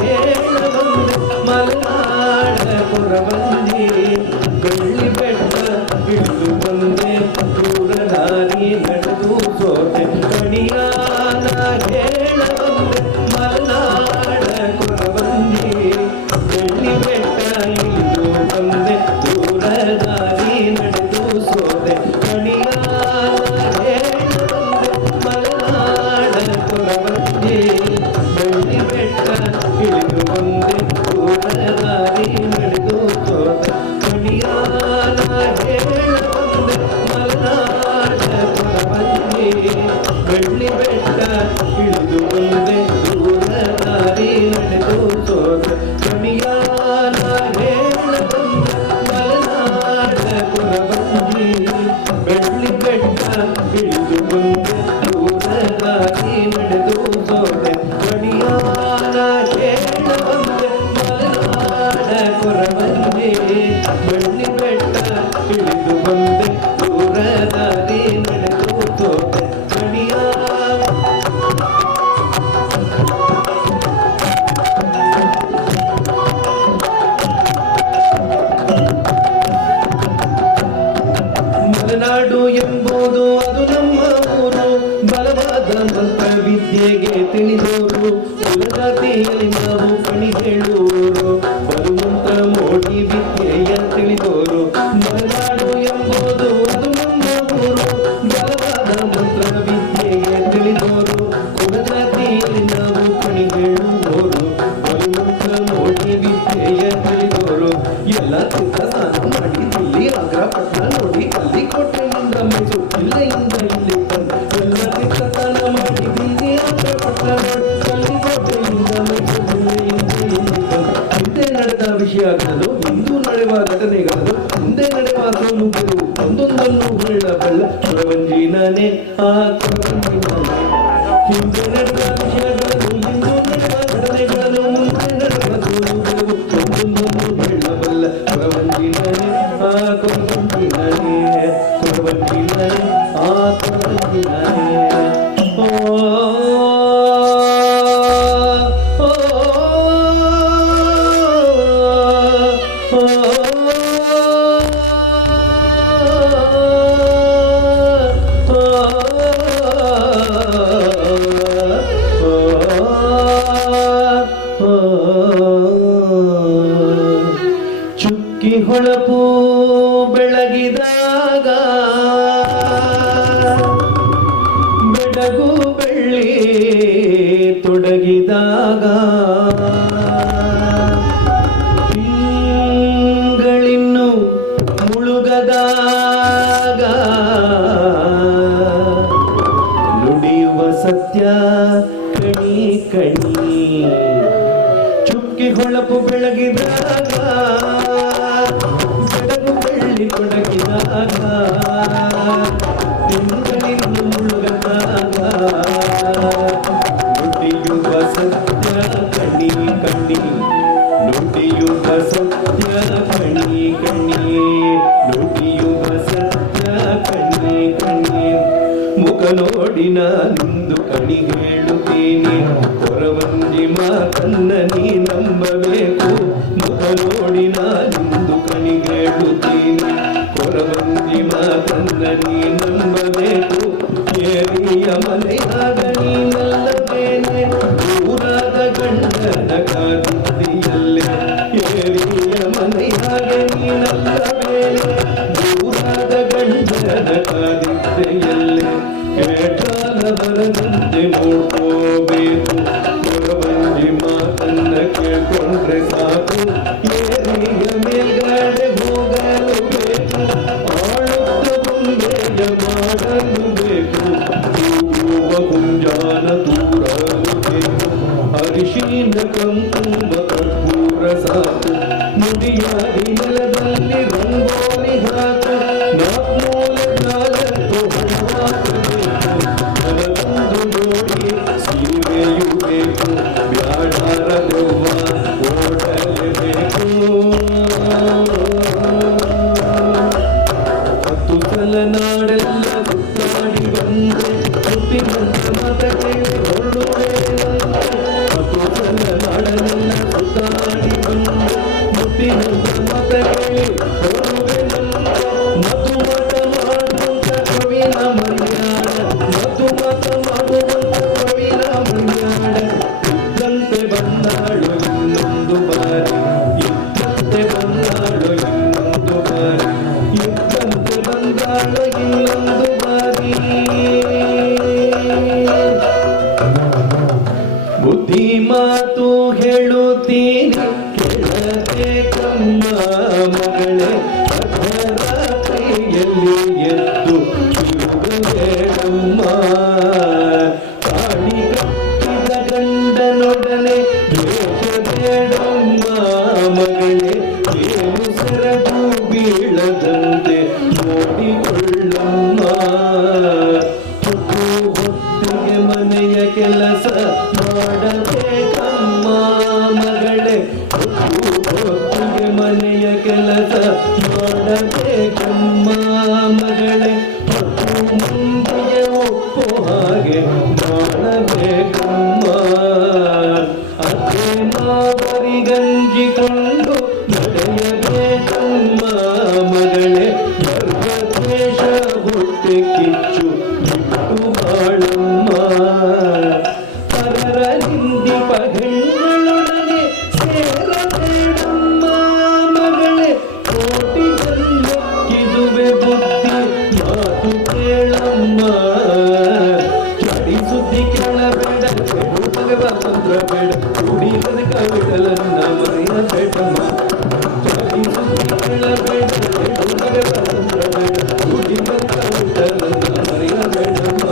ಹೇಳ ಬಂದೆ ಮಲೆನಾಡ ಕೊರವಂಜಿ ಬೆಳ್ಳಿ ಬೆಟ್ಟ ಇಳಿದು ಬಂದೆ ದೂರ ದಾರಿ ನಡೆದು ಸೋತೆ ಕಣಿಯಾನ ಹೇಳ ಬಂದೆ ಮಲೆನಾಡ ಕೊರವಂಜಿ ಬೆಳ್ಳಿ ಬೆಟ್ಟ ಇಳಿದು ಬಂದೆ ದೂರ ದಾರಿ ನಡೆದು ಸೋತೆ ಕಣಿಯಾನ ಹೇಳ ಬಂದೆ ಮಲೆನಾಡ ಕೊರವಂಜಿ ಬೆಳ್ಳಿ ಬೆಟ್ಟ ಇಳಿದು ಬಂದೆ ದೂರ ದಾರಿ ನಡೆದು ಸೋತೆ ಕಣಿಯಾನ ಹೇಳ ಬಂದೆ ಮಲೆನಾಡ ಕೊರವಂಜಿ ಬೆಳ್ಳಿ ಬೆಟ್ಟ ಇಳಿದು ಬಂದೆ ದೂರ ದಾರಿ ನಡೆದು ಸೋತೆ ಕಣಿಯಾನ ಹೇಳ ಬಂದೆ ಮಲೆನಾಡ ಕೊರವಂಜಿ ಬೆಳ್ಳಿ ಬೆಟ್ಟ ಇಳಿದು ಬಂದೆ ದೂರ ದಾರಿ ನಡೆದು ಸೋತೆ ಕಣಿಯಾನ ಹೇಳ ಬಂದೆ ಮಲೆನಾಡ ಕೊರವಂಜಿ ಬೆಳ್ಳಿ ಬೆಟ್ಟ ಇಳಿದು ಬಂದೆ ದೂರ ದಾರಿ ನಡೆದು ಸೋತೆ ಮಲೆನಾಡು ಎಂಬುದು ಅದು ನಮ್ಮ ಊರು ಬಲವಾದ ಮಂತ್ರ ವಿದ್ಯೆಗೆ ತಿಳಿದೋರು ಕುಲಜಾತಿಯಲ್ಲಿ ನಾವು ಕಣಿ ಹೇಳುವರು ಬಲಮಂತ್ರ ಮೋಡಿ ವಿದ್ಯೆಯ ತಿಳಿದೋರು ಮಲೆನಾಡು ಎಂಬುದು ಅದು ನಮ್ಮ ಊರು ಬಲವಾದ ಮಂತ್ರ ವಿದ್ಯೆಗೆ ತಿಳಿದೋರು ಕುಲಜಾತಿಯಲ್ಲಿ ನಾವು ಕಣಿ ಹೇಳುವವರು ಬಲಮಂತ್ರ ಮೋಡಿ ವಿದ್ಯೆಯ ತಿಳಿದೋರು ಎಲ್ಲ ಚಿತ್ತ ಸ್ನಾನ ಮಾಡಿ ದಿಲ್ಲಿ ಆಗ್ರಾ ಪಟ್ನ ನೋಡಿ ಅಲ್ಲಿ ಕೋಟೆಯಿಂದ ಮೈಸೂರು ಜಿಲ್ಲೆಯಿಂದ ಇಲ್ಲಿ ಬಂದು ಎಲ್ಲ ಚಿತ್ತ ಸ್ನಾನ ಮಾಡಿ ದಿಲ್ಲಿ ಆಗ್ರಾ ಪಟ್ನ ನೋಡಿ ಅಲ್ಲಿ ಕೋಟೆಯಿಂದ ಮೈಸೂರು ಜಿಲ್ಲೆಯಿಂದ ಇಲ್ಲಿ ಬಂದು ಹಿಂದೆ ನಡೆದ ವಿಷಯಗಳು ಇಂದು ನಡೆಯುವ ಘಟನೆಗಳು ಮುಂದೆ ನಡೆಯುವ ಸೋಲುಗಳು ಒಂದೊಂದನ್ನು ಹೇಳಬಲ್ಲ ಕೊರವಂಜಿ ನಾನೇ ಆ ಕೊರವಂಜಿ ನಾನೇ ಹಿಂದೆ ನಡೆದ ವಿಷಯಗಳು ಇಂದು ನಡೆಯುವ ಘಟನೆಗಳು ಮುಂದೆ ನಡೆಯುವ ಸೋಲುಗಳು ಒಂದೊಂದನ್ನು ಹೇಳಬಲ್ಲ ಕೊರವಂಜಿ ನಾನೇ ಆ ಕೊರವಂಜಿ ನಾನೇ ಕೊರವಂಜಿ ನಾನೇ ಆ ಕೊರವಂಜಿ ನಾನೇ ಚುಕ್ಕಿ ಹೊಳಪು ಬೆಳಗಿದಾಗ ಬೆಡಗು ಬೆಳ್ಳಿ ತೊಡಗಿದಾಗ ತಿಂಗಳಿನ್ನು ಮುಳುಗದಾಗ ನುಡಿಯುವ ಸತ್ಯ ಕಣಿ ಕಣಿ ಚುಕ್ಕಿ ಹೊಳಪು ಬೆಳಗಿದಾಗ ಬೆಳಗು ಬೆಳ್ಳಿ ತೊಡಗಿದಾಗ ತಿಂಗಳಿನ್ನು ಮುಳುಗದಾಗ ನುಡಿಯುವ ಸತ್ಯ ಕಣಿ ಕಣಿ ನುಡಿಯುವ ಸತ್ಯ ಕಣಿ ಕಣಿ ನುಡಿಯುವ ಸತ್ಯ ಕಣಿ ಕಣಿ ಮುಖ ನೋಡಿ ನಾನಿಂದು ಕಣಿ ಹೇಳುತ್ತೀನಿ ಕೊರವಂಜಿ ಮಾತನ್ನ ನೀ ನಂಬಬೇಕು ಮುಖ ನೋಡಿ ನಾನಿಂದು ಕಣಿ ಹೇಳುತ್ತೀನಿ ಕೊರವಂಜಿ ಮಾತನ್ನ ನೀ ನಂಬಬೇಕು ಏರಿಯ ಮನೆಯಾಗ ನೀನಲ್ಲವೇನೆ ದೂರಾದ ಗಂಡನ ಕಾದಿದ್ದೆಯಲ್ಲೇ ಏರಿಯ ಮನೆಯಾಗ ನೀನಲ್ಲವೇನೆ ದೂರಾದ ಗಂಡನ ಕಾದಿದ್ದೆಯಲ್ಲೇ ಕೇಟಾಲ ಬರದಂತೆ ನೋಡ್ಕೋಬೇಕು ಕೊರವಂಜಿ ಮಾತನ್ನ ಕೇಳ್ಕೊಂಡ್ರೆ ಸಾಕು ಏರಿಯ ಮೇಲ್ಗಡೆ ಹೋಗಲು ಬೇಕು ಆಳುತ್ತ ಬೊಂಬೆಯ ಮಾಡಲು ಬೇಕು ತೂಗುವ ಗುಂಜಾನ ತೂರಲು ಬೇಕು ಅರಿಶಿನ ಕಂಕುಮ ಕರ್ಪೂರ ಸಾಕು ನುಡಿಯಾಗಿ ನೆಲದಲ್ಲಿ ರಂಗೋಲಿ ಹಾಕು ನಾಲ್ಕೂಲೆ ನಾಲ್ಕು ಹಣವಾಕಬೇಕು ಅದೊಂದು ನೋಡಿ ಸೀರೆಯು ಬೇಕು ಬ್ಯಾಡಾರ ಗೋವ ಓಡಲೇಬೇಕು ಹತ್ತು ಸಲ ನಾಡೆಲ್ಲ ಸುತ್ತಾಡಿ ಬಂದೆ ಹುಟ್ಟಿನ ಮತ ಕೇಳಿ ಹೊರಡುವೆ ಹತ್ತು ಸಲ ನಾಡೆಲ್ಲ ಬುದ್ಧಿ ಮಾತು ಹೇಳುತ್ತೀನಿ ಕೇಳಬೇಕಮ್ಮ ಮಗಳೇ, ಅದರ ಕೈಯಲ್ಲಿ ಎದ್ದು ಬೇಡಮ್ಮ. ತಾಳಿ ಕಟ್ಟಿದ ಗಂಡನೊಡನೆ ದ್ವೇಷ ಬೇಡಮ್ಮ ಮಗಳೇ, ಏನು ಸೆರಗು ಬೀಳದಂತೆ ನೋಡಿಕೊಳ್ಳಮ್ಮ. ಹೊತ್ತಿಗೆ ಮನೆಯ ಕೆಲಸ ಮಾಡಬೇಕಮ್ಮ ಮಗಳೇ, ಹೊತ್ತಿಗೆ ಮನೆಯ ಕೆಲಸ ಮಾಡಬೇಕಮ್ಮ ಮಗಳೇ, ಮುಂದೆಗೆ ಒಪ್ಪು ಹಾಗೆ ಮಾಡಬೇಕಮ್ಮ. ಅದೇ ಮಾವರಿಗಂಜಿಕೊಂಡು ನಡೆಯಬೇಕಮ್ಮ ಮಗಳೇ, ಗರ್ಭದ್ವೇಷ ಹೊಟ್ಟೆ ಕಿಚ್ಚು ಬಿಟ್ಟು ಬಾಳಮ್ಮ. ಪರರ ನಿಂದಿಪ ಹೆಣ್ಣೊಳಗೆ ಸೇರಬೇಡಮ್ಮ ಮಗಳೇ, ಕೋಟಿ ಜನ್ಮಕ್ಕಿದುವೆ ಬುದ್ಧಿ ಮಾತು ಕೇಳಮ್ಮ. ಚಾಡಿ ಸುದ್ದಿ ಕೇಳಬೇಡ, ಕೆಡುತ್ತವೆ ತಂತ್ರ ಬೇಡ, ಕುಡಿಯದ ಕವಿಗಳನ್ನ ಮರೆಯಬೇಡಮ್ಮ. ಚಾಡಿ ಸುದ್ದಿ ಕೇಳಬೇಡ, ಕೆಡುತ್ತವೆ ತಂತ್ರ ಬೇಡ, ಕುಡಿಯದ ಕವಿಗಳನ್ನ ಮರೆಯಬೇಡಮ್ಮ.